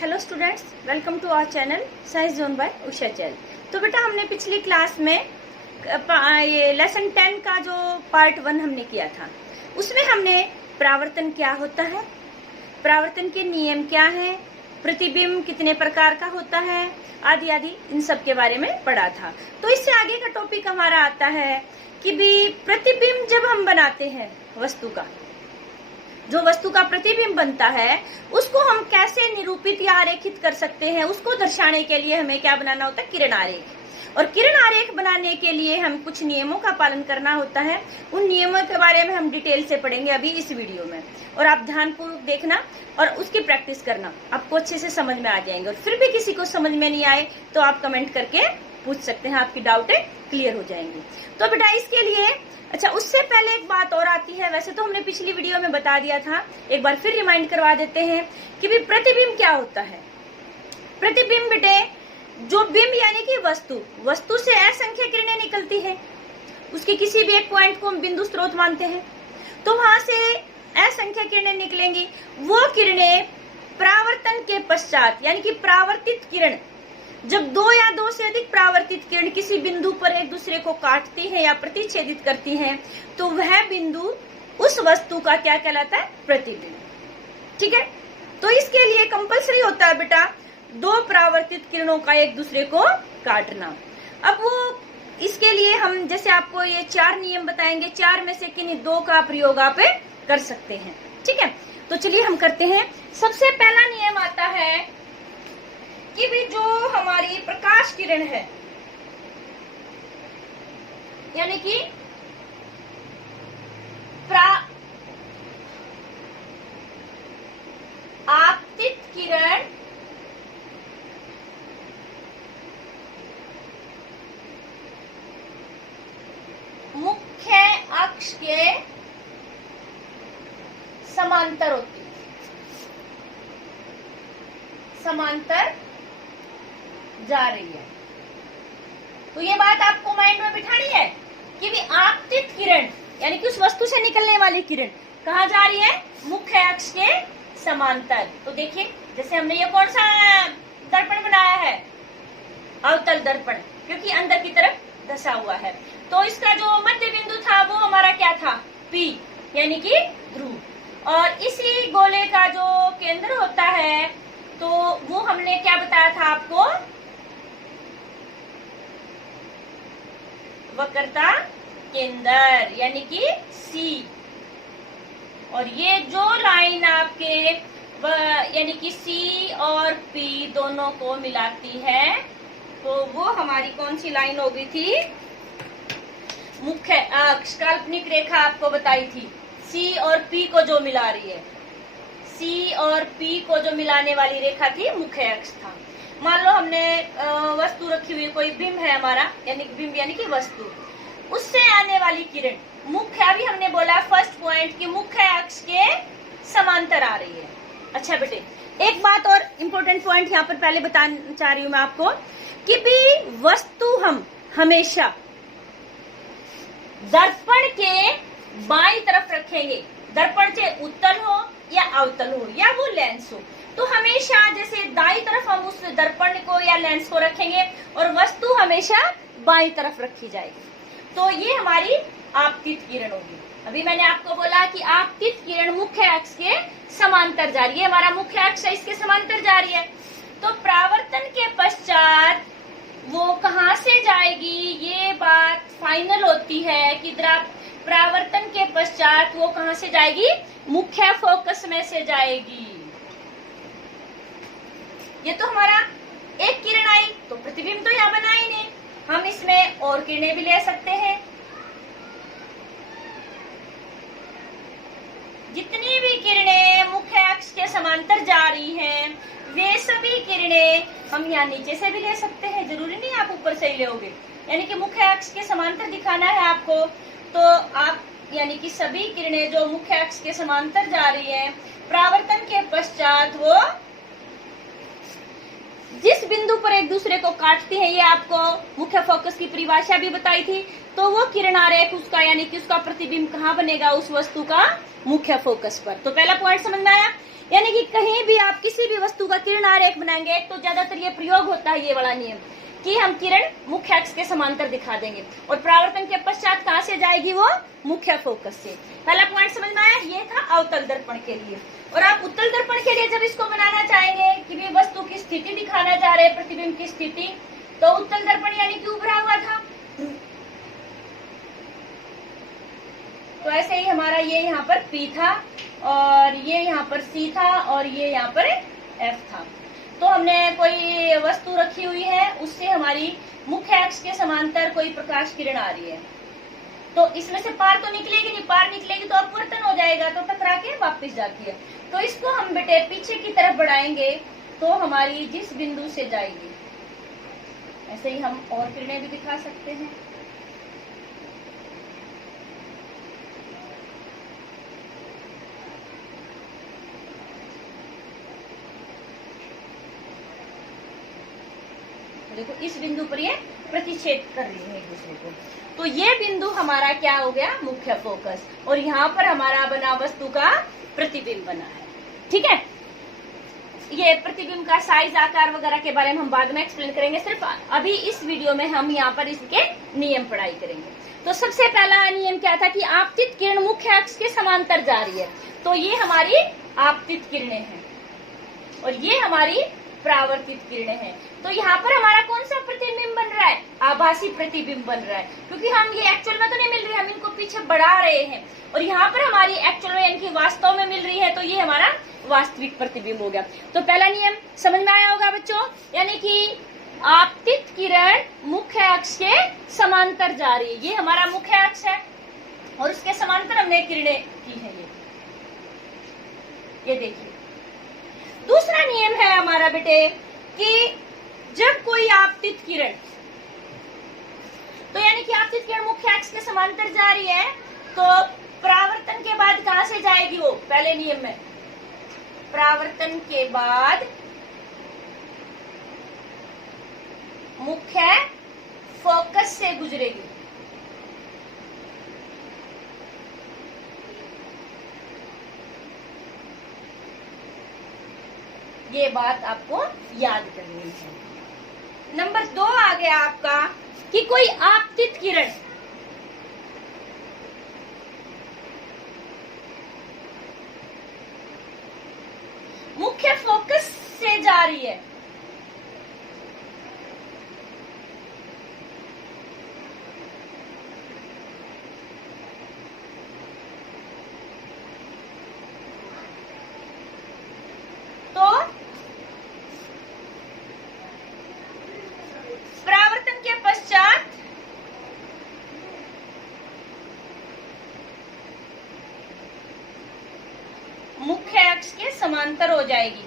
Hello students, welcome to our channel science zone by Usha चैल। तो बेटा हमने पिछली क्लास में ये लेसन 10 का जो पार्ट 1 हमने किया था, उसमें हमने परावर्तन क्या होता है, परावर्तन के नियम क्या है, प्रतिबिंब कितने प्रकार का होता है, आदि आदि इन सब के बारे में पढ़ा था। तो इससे आगे का टॉपिक हमारा आता है कि भी प्रतिबिंब जब हम बनाते हैं वस्तु का, जो वस्तु का प्रतिबिंब बनता है उसको हम कैसे निरूपित या आरेखित कर सकते हैं। उसको दर्शाने के लिए हमें क्या बनाना होता है, किरण आरेख। और किरण आरेख बनाने के लिए हम कुछ नियमों का पालन करना होता है। उन नियमों के बारे में हम डिटेल से पढ़ेंगे अभी इस वीडियो में, और आप ध्यानपूर्वक देखना और उसकी प्रैक्टिस करना, आपको अच्छे से समझ में आ जाएंगे। और फिर भी किसी को समझ में नहीं आए तो आप कमेंट करके पूछ सकते हैं, आपकी डाउट क्लियर हो जाएंगी। तो बेटा इसके लिए अच्छा, उससे पहले एक बात और आती है। वैसे तो हमने पिछली वीडियो में बता दिया था, एक बार फिर रिमाइंड करवा देते हैं कि भी प्रतिबिंब क्या होता है। प्रतिबिंब बेटे, जो बिंब यानी कि वस्तु से असंख्य किरणें निकलती है, उसके किसी भी एक पॉइंट को हम बिंदु स्रोत मानते हैं, तो वहां से असंख्य किरणें निकलेंगी। वो किरणें परावर्तन के पश्चात यानी कि परावर्तित किरण, जब दो या दो से अधिक परावर्तित किरण किसी बिंदु पर एक दूसरे को काटती है या प्रतिच्छेदित करती हैं, तो वह बिंदु उस वस्तु का क्या कहलाता है, प्रतिबिंब। ठीक है, तो इसके लिए कंपलसरी होता है बेटा दो परावर्तित किरणों का एक दूसरे को काटना। अब वो इसके लिए हम जैसे आपको ये 4 नियम बताएंगे, 4 में से किन्हीं 2 का प्रयोग आप कर सकते हैं। ठीक है, तो चलिए हम करते हैं। सबसे पहला नियम आता है कि भी जो हमारी प्रकाश किरण है, यानी कि आपतित किरण मुख्य अक्ष के समांतर होती है, समांतर जा रही है। तो ये बात आपको माइंड में बिठानी है कि भी आपतित किरण यानी कि उस वस्तु से निकलने वाली किरण कहाँ जा रही है, मुख्य अक्ष के समांतर। तो देखिए, जैसे हमने ये कौन सा दर्पण बनाया है, अवतल दर्पण, क्योंकि अंदर की तरफ धसा हुआ है। तो इसका जो मध्य बिंदु था वो हमारा क्या था, P यानी कि ध्रुव। और इसी गोले का जो केंद्र होता है तो वो हमने क्या बताया था आपको, वक्रता केंद्र यानी कि C। और ये जो लाइन आपके यानी कि C और P दोनों को मिलाती है, तो वो हमारी कौन सी लाइन हो गई थी, मुख्य अक्ष। काल्पनिक रेखा आपको बताई थी, C और P को जो मिला रही है, C और P को जो मिलाने वाली रेखा थी, मुख्य अक्ष था। मान लो हमने वस्तु रखी हुई, कोई बिंब है हमारा, यानी बिंब यानी कि वस्तु, उससे आने वाली किरण मुख्य, अभी हमने बोला फर्स्ट पॉइंट कि मुख्य अक्ष के समांतर आ रही है। अच्छा बेटे, एक बात और इम्पोर्टेंट पॉइंट यहाँ पर पहले बताना चाह रही हूँ मैं आपको कि भी वस्तु हम हमेशा दर्पण के बाईं तरफ रखेंगे। दर्पण से उत्तल हो या अवतल हो या वो लेंस हो, तो हमेशा जैसे दाईं तरफ हम उस दर्पण को या लेंस को रखेंगे और वस्तु हमेशा बाईं तरफ रखी जाएगी। तो ये हमारी आपतित किरण होगी। अभी मैंने आपको बोला कि आपतित किरण मुख्य अक्ष के समांतर जा रही है, हमारा मुख्य अक्ष इसके समांतर जा रही है। तो परावर्तन के पश्चात वो कहाँ से जाएगी, ये बात फाइनल होती है कि परावर्तन के पश्चात वो कहाँ से जाएगी, मुख्य फोकस में से जाएगी। ये तो हमारा एक किरण आई, तो प्रतिबिंब तो यहाँ बना ही नहीं, हम इसमें और किरणें भी ले सकते हैं। जितनी भी किरणें मुख्य अक्ष के समांतर जा रही हैं, वे सभी किरणें हम यहाँ नीचे से भी ले सकते हैं, जरूरी नहीं आप ऊपर से ही लोगे। यानी कि मुख्य अक्ष के समांतर दिखाना है आपको, तो आप यानी कि सभी किरणें जो मुख्य अक्ष के समांतर जा रही हैं, परावर्तन के पश्चात वो जिस बिंदु पर एक दूसरे को काटती है, ये आपको मुख्य फोकस की परिभाषा भी बताई थी। तो वो किरण आरेख उसका यानी कि उसका प्रतिबिंब कहाँ बनेगा, उस वस्तु का मुख्य फोकस पर। तो पहला पॉइंट समझ में आया, यानी कि कहीं भी आप किसी भी वस्तु का किरण आरेख बनाएंगे, एक तो ज्यादातर ये प्रयोग होता है ये वाला नियम कि हम किरण मुख्य अक्ष के समांतर दिखा देंगे और परावर्तन के पश्चात कहां से जाएगी वो मुख्य फोकस से। पहला पॉइंट समझ में आया, ये था अवतल दर्पण के लिए। और आप उत्तल दर्पण के लिए जब इसको बनाना चाहेंगे कि वे वस्तु की स्थिति दिखाना चाह रहे हैं, प्रतिबिंब की स्थिति, तो उत्तल दर्पण यानी कि उभरा हुआ था। तो ऐसे ही हमारा ये यहाँ पर P था और ये यहाँ पर C था और ये यहाँ पर F था। तो हमने कोई वस्तु रखी हुई है, उससे हमारी मुख्य अक्ष के समांतर कोई प्रकाश किरण आ रही है, तो इसमें से पार तो निकलेगी नहीं, पार निकलेगी तो अपवर्तन हो जाएगा, तो टकरा के वापस जाती है। तो इसको हम बेटे पीछे की तरफ बढ़ाएंगे तो हमारी जिस बिंदु से जाएगी, ऐसे ही हम और किरणें भी दिखा सकते हैं। देखो इस बिंदु पर ये प्रतिच्छेद कर रही है एक दूसरे को, तो ये बिंदु हमारा क्या हो गया, मुख्य फोकस, और यहाँ पर हमारा बना वस्तु का प्रतिबिंब बना है। ठीक है, ये प्रतिबिंब का साइज, आकार वगैरह के बारे में हम बाद में एक्सप्लेन करेंगे, सिर्फ अभी इस वीडियो में हम यहाँ पर इसके नियम पढ़ाई करेंगे। तो सबसे पहला नियम क्या था कि आपतित किरण मुख्य अक्ष के समांतर जा रही है, तो ये हमारी आपतित किरणें हैं और ये हमारी परावर्तित किरणें हैं। तो यहाँ पर हमारा कौन सा प्रतिबिंब बन रहा है, आभासी प्रतिबिंब बन रहा है, क्योंकि हम ये एक्चुअल में तो नहीं मिल रही, हम इनको पीछे बढ़ा रहे हैं और यहाँ पर हमारी एक्चुअल में यानी कि वास्तव में मिल रही है, तो ये हमारा वास्तविक प्रतिबिंब हो गया। तो पहला नियम समझ में आया होगा बच्चों, यानी कि आपतित किरण मुख्य अक्ष के समांतर जा रही है, ये हमारा मुख्य अक्ष है और उसके समांतर हमने किरणें की है। ये देखिए दूसरा नियम है हमारा बेटे कि जब कोई आपतित किरण, तो यानी कि आपतित किरण मुख्य अक्ष के समांतर जा रही है, तो परावर्तन के बाद कहां से जाएगी वो, पहले नियम में परावर्तन के बाद मुख्य फोकस से गुजरेगी। ये बात आपको याद करनी है। नंबर 2 आ गया आपका कि कोई आपतित किरण मुख्य फोकस से जा रही है, तो परावर्तन के पश्चात मुख्य अक्ष के समांतर हो जाएगी।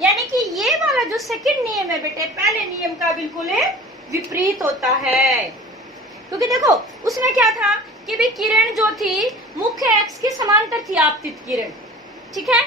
यानी कि ये वाला जो सेकंड नियम है बेटे, पहले नियम का बिल्कुल विपरीत होता है, क्योंकि देखो उसमें क्या था कि भी किरण जो थी मुख्य अक्ष के समांतर थी, आपतित किरण, ठीक है,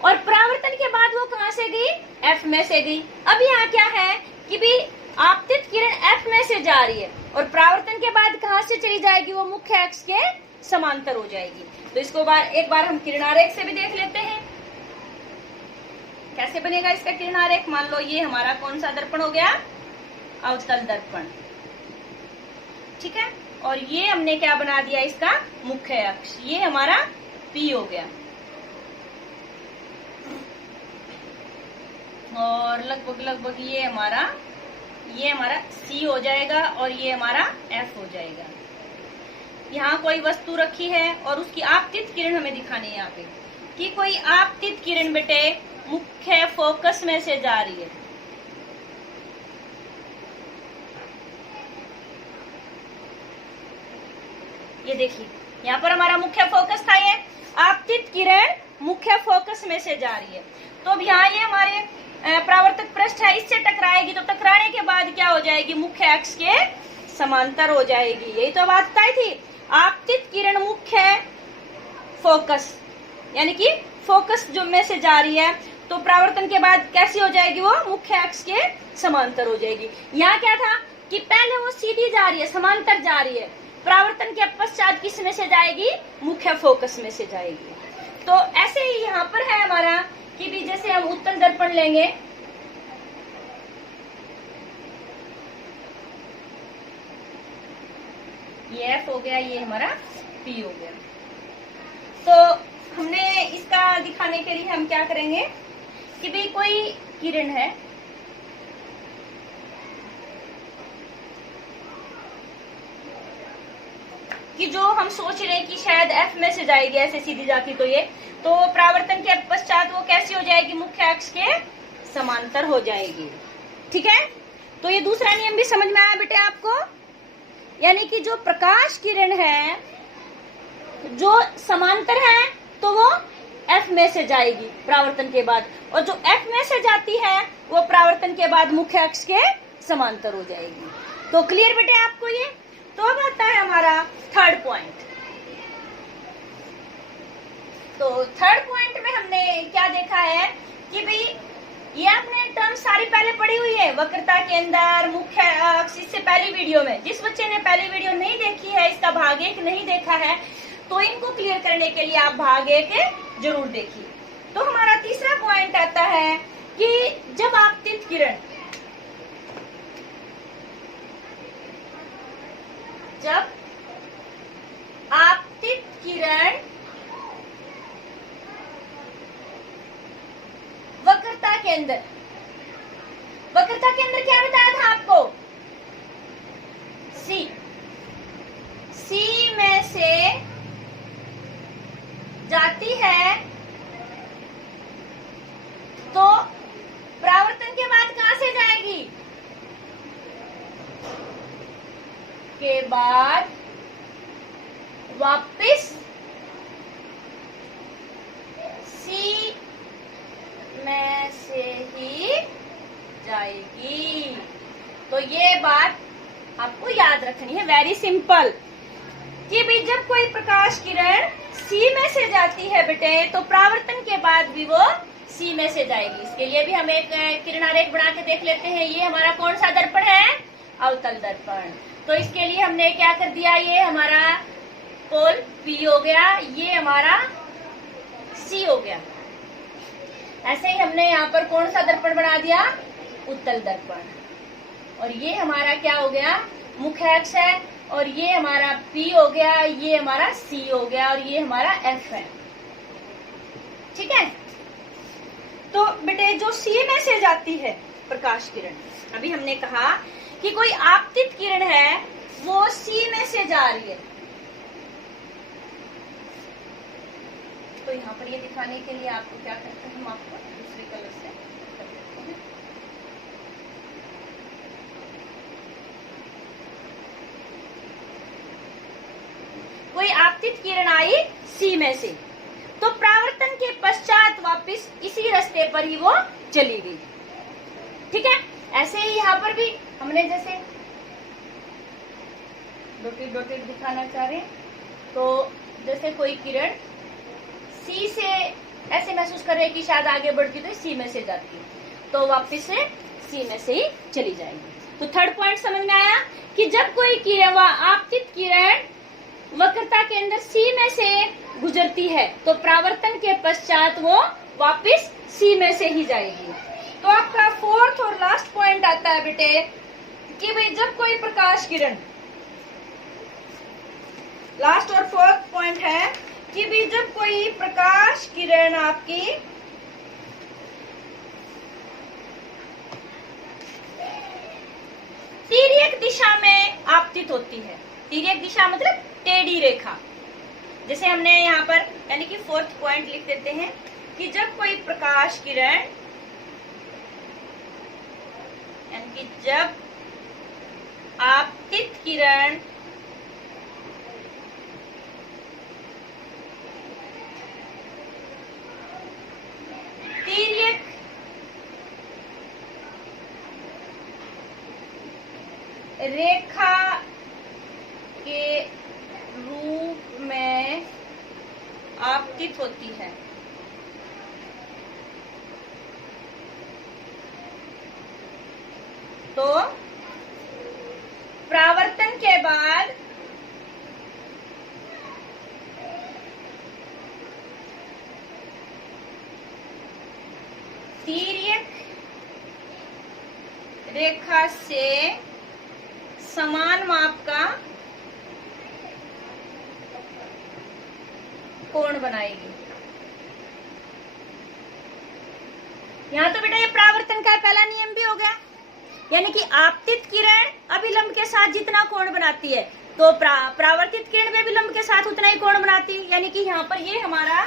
और परावर्तन के बाद वो कहां से गई, F में से गई। अब यहाँ क्या है कि भी आपतित किरण F में से जा रही है और परावर्तन के बाद कहां से चली जाएगी, वो मुख्य अक्ष के समांतर हो जाएगी। तो इसको एक बार हम किरणारेख से भी देख लेते हैं कैसे बनेगा इसका किरणारेख। मान लो ये हमारा कौन सा दर्पण हो गया, अवतल दर्पण, ठीक है, और ये हमने क्या बना दिया इसका मुख्य अक्ष, ये हमारा P हो गया और लगभग ये हमारा C हो जाएगा और ये हमारा F हो जाएगा। यहाँ कोई वस्तु रखी है और उसकी आपतित किरण हमें दिखानी है यहाँ पे कि कोई आपतित किरण बेटे मुख्य फोकस में से जा रही है। ये देखिए यहाँ पर हमारा मुख्य फोकस था, ये आपतित किरण मुख्य फोकस में से जा रही है। तो अब यहाँ ये हमारे परावर्तक पृष्ठ है, इससे टकराएगी तो टकराने के बाद क्या हो जाएगी, मुख्य अक्ष के समांतर हो जाएगी। यही तो बात तय थी, आपतित किरण मुख्य फोकस यानी कि फोकस जो में से जा रही है, तो परावर्तन के बाद कैसी हो जाएगी, वो मुख्य अक्ष के समांतर हो जाएगी। यहाँ क्या था, कि पहले वो सीधी जा रही है, समांतर जा रही है, परावर्तन के पश्चात किस में से जाएगी, मुख्य फोकस में से जाएगी। तो ऐसे ही यहाँ पर है हमारा कि भी जैसे हम उत्तल दर्पण लेंगे, ये F हो गया, ये हमारा P हो गया। तो हमने इसका दिखाने के लिए हम क्या करेंगे कि भाई कोई किरण है, कि जो हम सोच रहे हैं कि शायद F में से जाएगी ऐसे सीधी जाती, तो परावर्तन के पश्चात वो कैसी हो जाएगी, मुख्य अक्ष के समांतर हो जाएगी। ठीक है, तो ये दूसरा नियम भी समझ में आया बेटे आपको, यानी कि जो प्रकाश किरण है जो समांतर है तो वो F में से जाएगी परावर्तन के बाद, और जो F में से जाती है वो परावर्तन के बाद मुख्य अक्ष के समांतर हो जाएगी। तो क्लियर बेटे आपको ये। तो अब आता है हमारा थर्ड पॉइंट। तो थर्ड पॉइंट में हमने क्या देखा है कि भाई ये आपने टर्म सारी पहले पढ़ी हुई है, वक्रता के अंदर, मुख्य अक्ष, इससे पहली वीडियो में। जिस बच्चे ने पहली वीडियो नहीं देखी है, इसका भाग 1 नहीं देखा है, तो इनको क्लियर करने के लिए आप भाग 1 जरूर देखिए। तो हमारा तीसरा पॉइंट आता है कि जब आपतित किरण, जब आपतित किरण वक्रता के अंदर, वक्रता के अंदर क्या बताया था आपको, सी में से जाती है, तो परावर्तन के बाद कहां से जाएगी, के बाद वापस सी में से ही जाएगी। तो ये बात आपको याद रखनी है, वेरी सिंपल, कि भाई जब कोई प्रकाश किरण सी में से जाती है बेटे, तो परावर्तन के बाद भी वो सी में से जाएगी। इसके लिए भी हम एक किरण आरेख बना के देख लेते हैं। ये हमारा कौन सा दर्पण है, अवतल दर्पण। तो इसके लिए हमने क्या कर दिया, ये हमारा पोल P हो गया, ये हमारा C हो गया। ऐसे ही हमने यहाँ पर कौन सा दर्पण बना दिया, उत्तल दर्पण। और ये हमारा क्या हो गया, मुख्य अक्ष है, और ये हमारा P हो गया, ये हमारा C हो गया, और ये हमारा F है। ठीक है, तो बेटे जो C में से जाती है प्रकाश किरण, अभी हमने कहा कि कोई आपतित किरण है वो C में से जा रही है, तो यहाँ पर ये दिखाने के लिए आपको क्या करते हैं, हम आपको दूसरे कलर से कर देते हैं। कोई आपतित किरण आई C में से, तो परावर्तन के पश्चात वापस इसी रास्ते पर ही वो चली गई। ठीक है, ऐसे ही यहाँ पर भी हमने जैसे डॉटेड डॉटेड दिखाना चाह रहे हैं, तो जैसे कोई किरण सी से ऐसे महसूस कर रहे हैं कि शायद आगे बढ़ती तो सी में से जाती, तो वापस से सी में से ही चली जाएगी। तो थर्ड पॉइंट समझ में आया कि जब कोई किरण व आपतित किरण वक्रता के अंदर सी में से गुजरती है, तो परावर्तन के पश्चात वो वापस सी में से ही जाएगी। तो आपका फोर्थ और लास्ट पॉइंट आता है बेटे कि भाई जब कोई प्रकाश किरण, लास्ट और फोर्थ पॉइंट है कि भी जब कोई प्रकाश किरण आपकी तिर्यक दिशा में आपतित होती है। तिर्यक दिशा मतलब टेढ़ी रेखा, जैसे हमने यहाँ पर यानी कि फोर्थ पॉइंट लिख देते हैं कि जब कोई प्रकाश किरण, यानी कि जब आपतित किरण तिर्यक रेखा के रूप में आपतित होती है, तो रेखा से समान माप का कोण बनाएगी। यहाँ तो बेटा ये परावर्तन का पहला नियम भी हो गया, यानी कि आपतित किरण अभिलंब के साथ जितना कोण बनाती है तो परावर्तित किरण भी अभिलंब के साथ उतना ही कोण बनाती है। यानी कि यहाँ पर ये हमारा,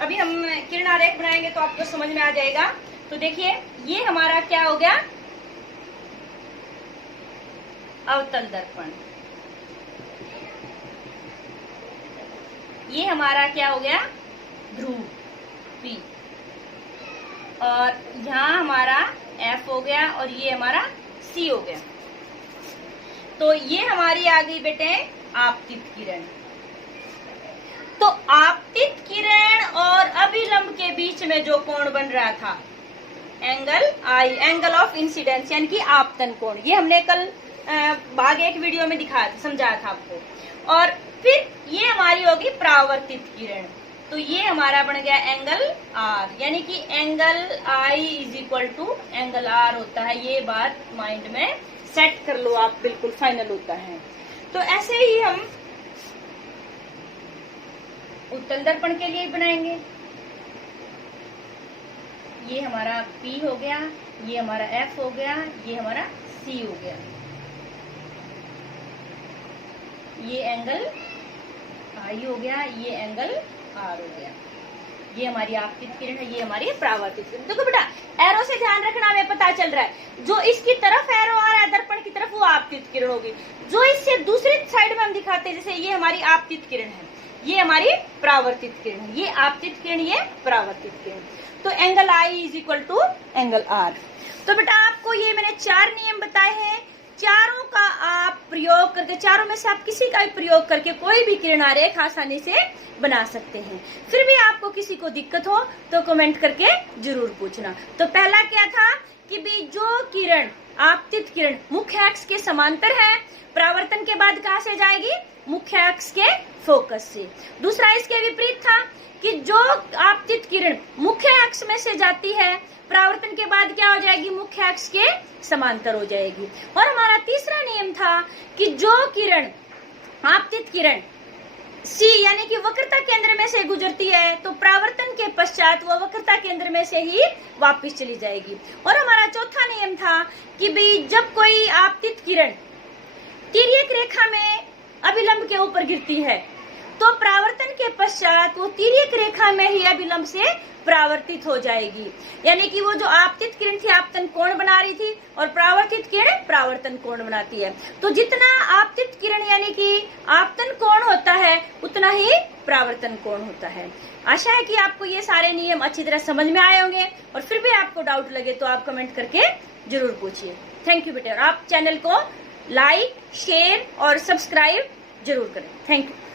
अभी हम किरण आरेख बनाएंगे तो आपको समझ में आ जाएगा। तो देखिए ये हमारा क्या हो गया, अवतल दर्पण। ये हमारा क्या हो गया, ध्रुव P, और यहाँ हमारा F हो गया और ये हमारा C हो गया। तो ये हमारी आ गई बेटे आपतित किरण। तो आपतित किरण और अभिलंब के बीच में जो कोण बन रहा था, angle I, angle of incidence, यानी कि आपतन कोण, ये हमने कल भाग एक वीडियो में समझाया था आपको। और फिर ये हमारी होगी परावर्तित किरण, तो ये हमारा बन गया एंगल R, यानी कि angle I is equal to angle R होता है। ये बात माइंड में सेट कर लो आप, बिल्कुल फाइनल होता है। तो ऐसे ही हम उत्तल दर्पण के लिए बनाएंगे। ये हमारा P हो गया, ये हमारा F हो गया, ये हमारा C हो गया। ये एंगल I हो गया, ये एंगल R हो गया। ये हमारी आपतित किरण है, ये हमारी परावर्तित किरण। देखो बेटा एरो से ध्यान रखना, हमें पता चल रहा है जो इसकी तरफ एरो आ रहा है दर्पण की तरफ, वो आपतित किरण होगी। जो इससे दूसरी साइड में हम दिखाते हैं, जैसे ये हमारी आपतित किरण है, ये हमारी परावर्तित किरण है, ये आपतित किरण, ये परावर्तित किरण। तो angle I is equal to angle R। तो बेटा आपको ये मैंने 4 नियम बताए हैं, चारों का आप प्रयोग करके, चारों में से आप किसी का भी प्रयोग करके कोई भी किरण आरेख आसानी से बना सकते हैं। फिर भी आपको किसी को दिक्कत हो तो कमेंट करके जरूर पूछना। तो पहला क्या था कि भी जो किरण आपतित किरण मुख्य अक्ष के समांतर है, परावर्तन के बाद कहाँ से जाएगी, मुख्य अक्ष के फोकस से। दूसरा इसके विपरीत था कि जो आपतित किरण मुख्य अक्ष में से जाती है, परावर्तन के बाद क्या हो जाएगी, मुख्य अक्ष के समांतर हो जाएगी। और हमारा तीसरा नियम था कि जो किरण आपतित किरण C यानी कि वक्रता केंद्र में से गुजरती है, तो परावर्तन के पश्चात वो वक्रता केंद्र में से ही वापस चली जाएगी। और हमारा चौथा नियम था कि भाई जब कोई आपतित किरण तिर्यक रेखा में अभिलंब के ऊपर गिरती है, तो परावर्तन के पश्चात वो तिर्यक रेखा में ही अभिलंब से परावर्तित हो जाएगी। यानी कि वो जो आपतित किरण थी आपतन कोण बना रही थी, और परावर्तित किरण परावर्तन कोण बनाती है। तो जितना आपतित किरण यानी कि आपतन कोण होता है, उतना ही परावर्तन कोण होता है। आशा है कि आपको ये सारे नियम अच्छी तरह समझ में आए होंगे, और फिर भी आपको डाउट लगे तो आप कमेंट करके जरूर पूछिए। थैंक यू बेटा। और आप चैनल को लाइक, शेयर और सब्सक्राइब जरूर करें। Thank you.